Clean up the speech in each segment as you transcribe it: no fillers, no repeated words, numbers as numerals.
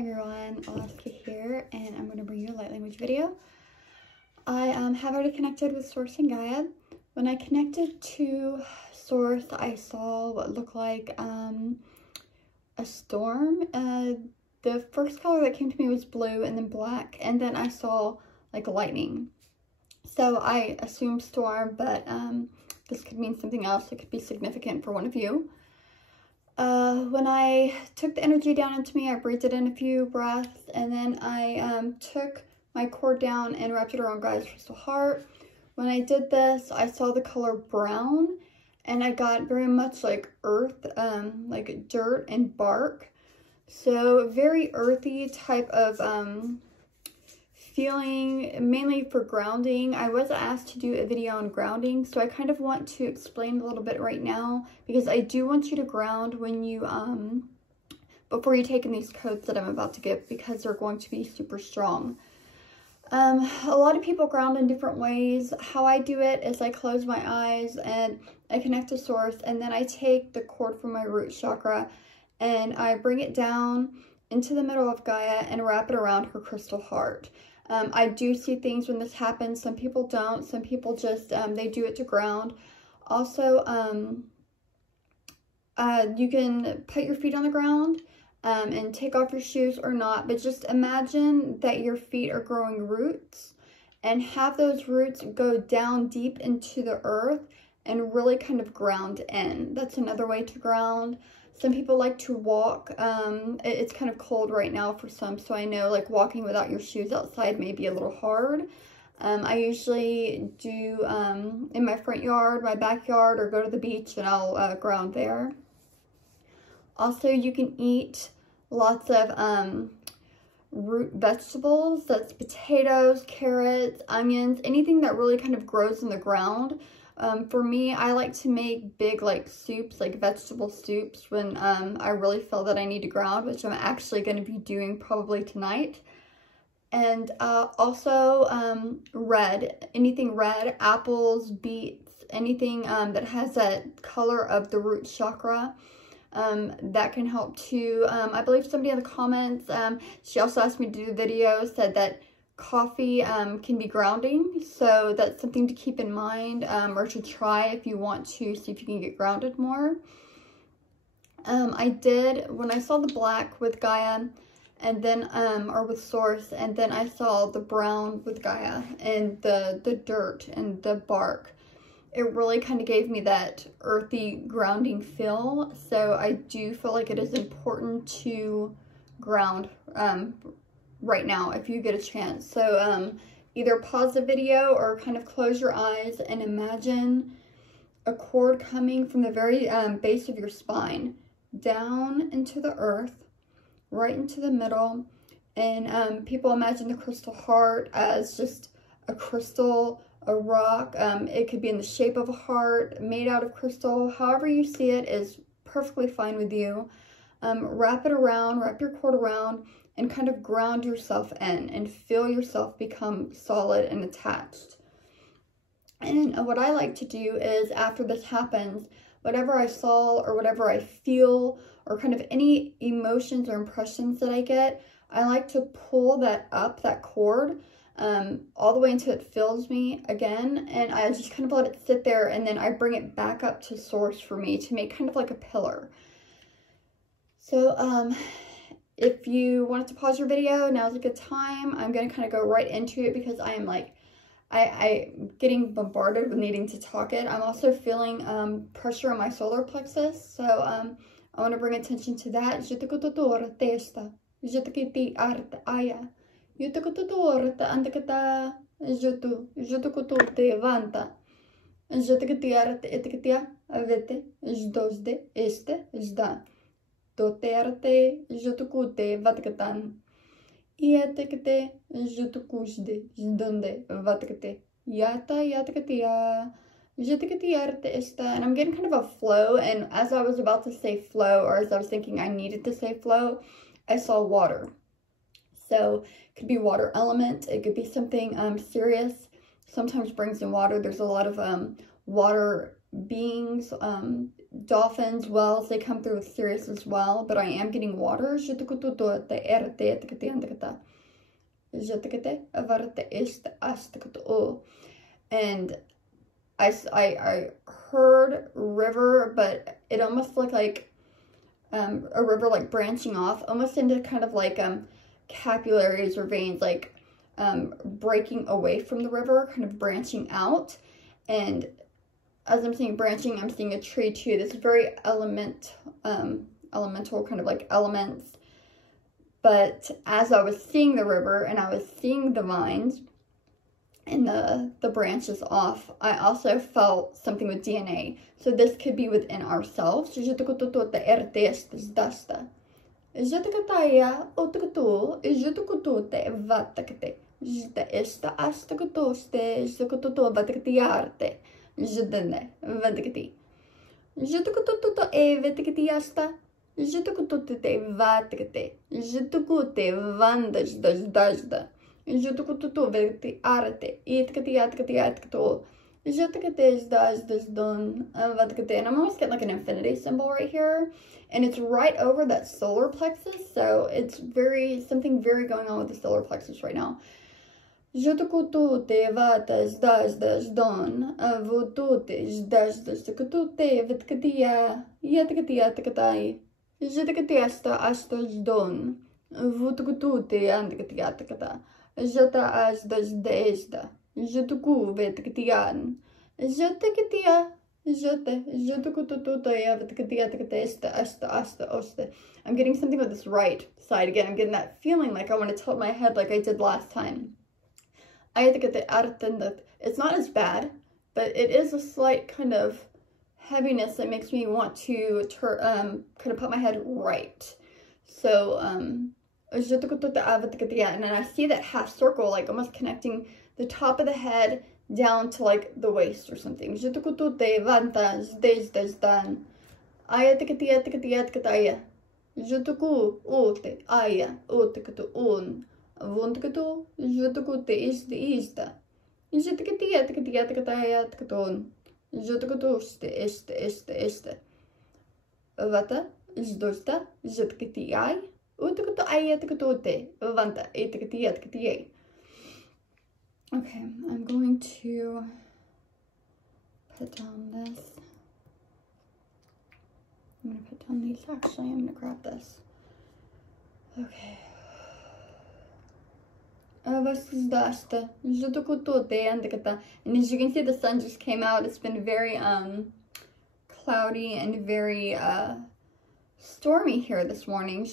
everyone, Alaska here, and I'm going to bring you a light language video. I have already connected with Source and Gaia. When I connected to Source, I saw what looked like a storm. The first color that came to me was blue and then black, and then I saw like lightning. So I assumed storm, but this could mean something else. It could be significant for one of you. When I took the energy down into me, I breathed it in a few breaths, and then I took my cord down and wrapped it around Gaia's crystal heart. When I did this, I saw the color brown, and I got very much like earth, like dirt and bark. So very earthy type of feeling, mainly for grounding. I was asked to do a video on grounding, so I kind of want to explain a little bit right now, because I do want you to ground when you before you take in these codes that I'm about to give, because they're going to be super strong. A lot of people ground in different ways. How I do it is I close my eyes and I connect to Source, and then I take the cord from my root chakra and I bring it down into the middle of Gaia and wrap it around her crystal heart. I do see things when this happens. Some people don't. Some people just, they do it to ground. Also, you can put your feet on the ground and take off your shoes or not. But just imagine that your feet are growing roots, and have those roots go down deep into the earth and really kind of ground in. That's another way to ground. Some people like to walk. It's kind of cold right now for some, so I know like walking without your shoes outside may be a little hard. I usually do in my front yard, my backyard, or go to the beach and I'll ground there. Also, you can eat lots of root vegetables. That's potatoes, carrots, onions, anything that really kind of grows in the ground. For me, I like to make big like soups, like vegetable soups, when I really feel that I need to ground, which I'm actually going to be doing probably tonight. And also red, anything red, apples, beets, anything that has that color of the root chakra, that can help too. I believe somebody in the comments, she also asked me to do a video, said that coffee can be grounding, so that's something to keep in mind, or to try if you want to see if you can get grounded more. I did, when I saw the black with Gaia, and then or with Source, and then I saw the brown with Gaia and the dirt and the bark, it really kind of gave me that earthy grounding feel. So I do feel like it is important to ground right now if you get a chance. So either pause the video or kind of close your eyes and imagine a cord coming from the very base of your spine down into the earth, right into the middle. And people imagine the crystal heart as just a crystal, a rock. It could be in the shape of a heart, made out of crystal. However you see it is perfectly fine with you. Wrap it around, wrap your cord around, and kind of ground yourself in and feel yourself become solid and attached. And what I like to do is, after this happens, whatever I saw or whatever I feel, or kind of any emotions or impressions that I get, I like to pull that up, that cord, all the way until it fills me again, and I just kind of let it sit there, and then I bring it back up to Source for me to make kind of like a pillar. So if you wanted to pause your video, now's a good time. I'm going to kind of go right into it, because I am like, I'm getting bombarded with needing to talk it. I'm also feeling pressure on my solar plexus, so I want to bring attention to that. Doterte jutukute vatkatan. Iatekte jutukujde jndonde vatkate. Yata yatakatia. Jutukatiarte esta. And I'm getting kind of a flow, and as I was about to say flow, or as I was thinking I needed to say flow, I saw water. So it could be water element, it could be something serious. Sometimes brings in water. There's a lot of water beings dolphins, whales, they come through with Sirius as well, but I am getting water. And I heard river, but it almost looked like a river like branching off, almost into kind of like capillaries or veins, like breaking away from the river, kind of branching out. And as I'm seeing branching, I'm seeing a tree too. This is very elemental, kind of like elements. But as I was seeing the river and I was seeing the vines and the branches off, I also felt something with DNA. So this could be within ourselves. And I'm almost getting like an infinity symbol right here, and it's right over that solar plexus, so it's something very going on with the solar plexus right now. I'm getting something with this right side again. I'm getting that feeling like I want to tilt my head like I did last time. It's not as bad, but it is a slight kind of heaviness that makes me want to kind of put my head right. So, and then I see that half circle, like almost connecting the top of the head down to like the waist or something. Okay, I'm going to put down this. I'm going to put down these, actually. I'm going to grab this. Okay. And as you can see, the sun just came out. It's been very cloudy and very stormy here this morning.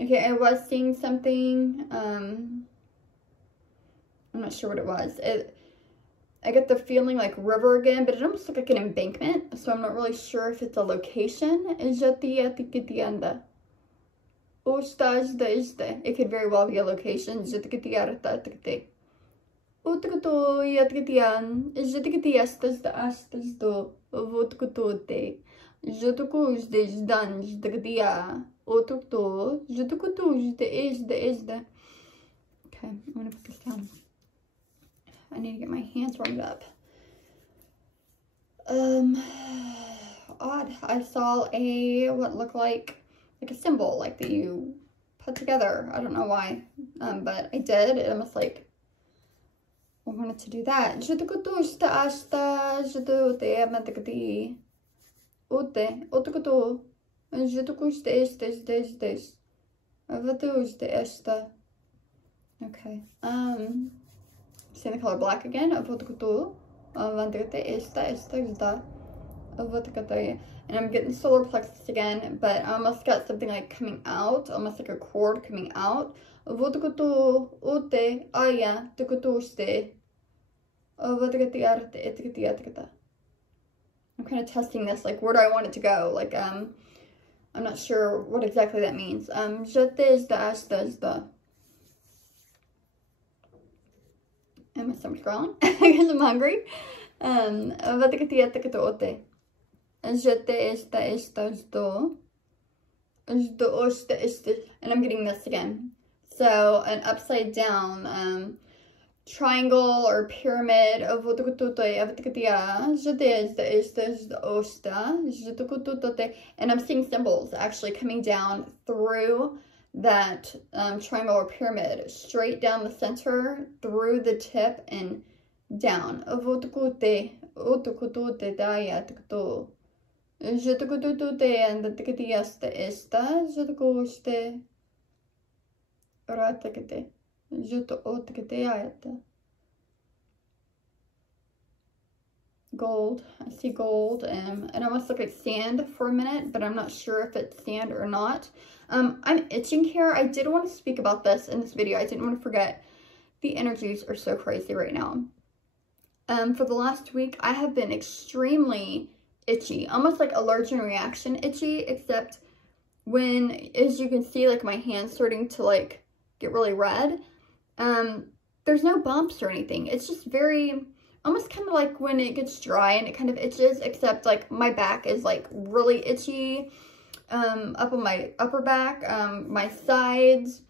Okay, I was seeing something. I'm not sure what it was. I get the feeling like river again, but it almost looked like an embankment, so I'm not really sure if it's a location. It could very well be a location. Okay, I'm gonna put this down. I need to get my hands warmed up. Odd. I saw what looked like a symbol, like that you put together. I don't know why, but I did. It almost like I wanted to do that. Okay. See the color black again. And I'm getting solar plexus again, but I almost got something like coming out, almost like a cord coming out. I'm kind of testing this, like where do I want it to go? Like I'm not sure what exactly that means. And my stomach's growling because I'm hungry. And I'm getting this again. So an upside down triangle or pyramid of and I'm seeing symbols actually coming down through that triangle or pyramid, straight down the center, through the tip and down. Gold. I see gold, and it almost looks like sand for a minute, but I'm not sure if it's sand or not. I'm itching here. I did want to speak about this in this video. I didn't want to forget. The energies are so crazy right now. For the last week, I have been extremely itchy, almost like allergic reaction itchy, except when, as you can see, like my hand's starting to like get really red. There's no bumps or anything. It's just very, almost kind of like when it gets dry and it kind of itches, except like my back is like really itchy, up on my upper back, my sides,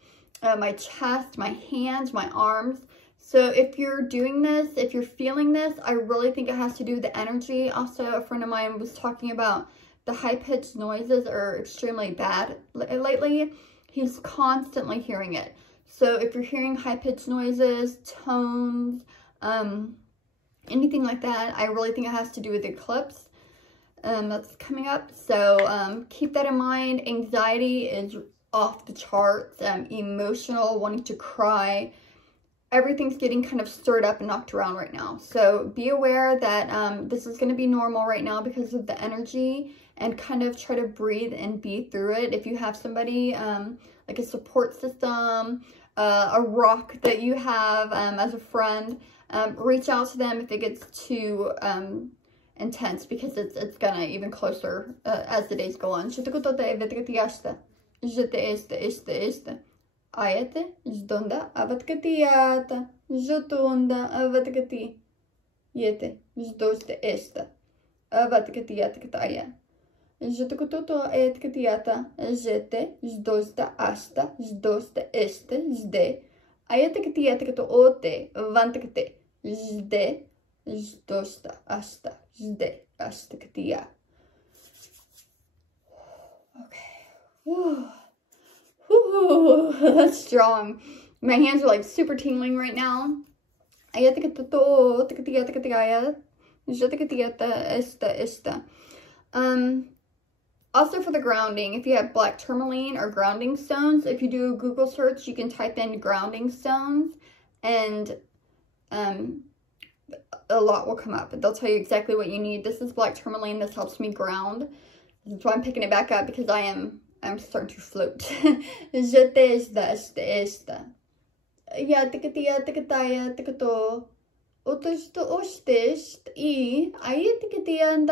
my chest, my hands, my arms. So if you're doing this, if you're feeling this, I really think it has to do with the energy. Also, a friend of mine was talking about the high-pitched noises are extremely bad lately. He's constantly hearing it. So if you're hearing high-pitched noises, tones, anything like that, I really think it has to do with the eclipse that's coming up. So keep that in mind. Anxiety is off the charts, emotional, wanting to cry. Everything's getting kind of stirred up and knocked around right now. So be aware that this is going to be normal right now because of the energy, and kind of try to breathe and be through it. If you have somebody like a support system, a rock that you have as a friend, reach out to them if it gets too intense, because it's gonna even closer as the days go on. Ayete, zdonda, avatkatiata, jotonda, avatkati, yete, zdoste esta, avatkatiata kataya. Jotokototo ayatkatiata, jete, zdosta asta, zdosta este, zde, ayatkatiata kato ote, vantakate, zde, zdosta asta, zde, astakatia. Okay. Whew, that's strong. My hands are like super tingling right now. Also for the grounding, if you have black tourmaline or grounding stones, if you do a Google search, you can type in grounding stones, and a lot will come up. They'll tell you exactly what you need. This is black tourmaline. This helps me ground. That's why I'm picking it back up, because I'm starting to float. Jete esta. Ya tikatia tikataya tikato. Otosto ostest I ayetikatia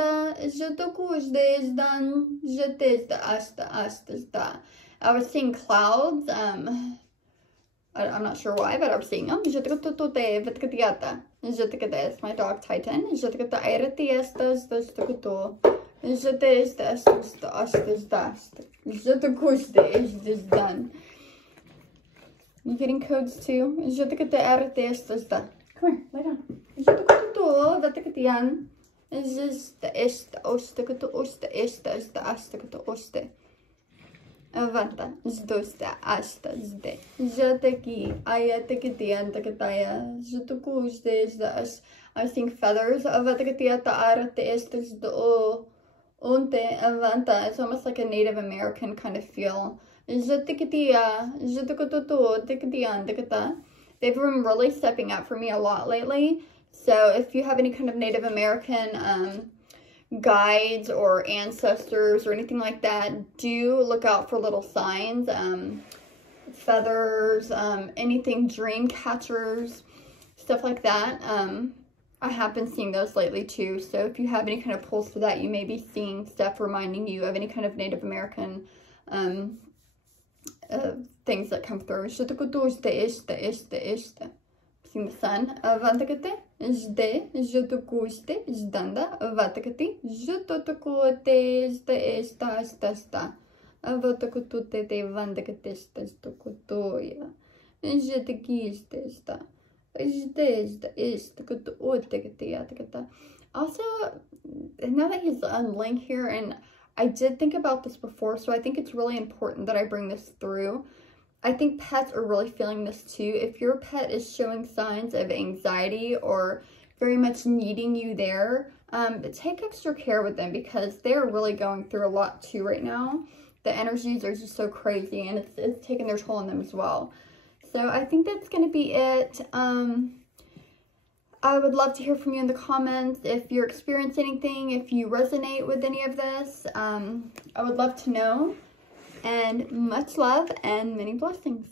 jotokus desdan jetes da asta sta. I was seeing clouds. I'm not sure why, but I was seeing them. Jotokotote vetkatiata. Jotikades, my dog Titan. Jotikata ayetiestas dostakato. You getting codes too? Come here, lay down. Avanta, zdosta, asta, zde. Jateki, ayatekitian, takataya, zatukustes, I think feathers. Avatakatiata, arate, estes, do. Unte avanta. It's almost like a Native American kind of feel. They've been really stepping up for me a lot lately. So if you have any kind of Native American guides or ancestors or anything like that, do look out for little signs, feathers, anything, dream catchers, stuff like that. I have been seeing those lately too. So if you have any kind of pulse for that, you may be seeing stuff reminding you of any kind of Native American things that come through. I'm seeing seeing the sun. Vatakate, jde, jotukuste, jdanda, vatakati, jototukote, jde, sta. Vatakutute, te vandakate, stakotoya. Jetekiste, sta. Also, now that he's unlinked here, and I did think about this before, so I think it's really important that I bring this through. I think pets are really feeling this too. If your pet is showing signs of anxiety or very much needing you there, take extra care with them because they're really going through a lot too right now. The energies are just so crazy, and it's taking their toll on them as well. So I think that's going to be it. I would love to hear from you in the comments if you're experiencing anything, if you resonate with any of this. I would love to know. And much love and many blessings.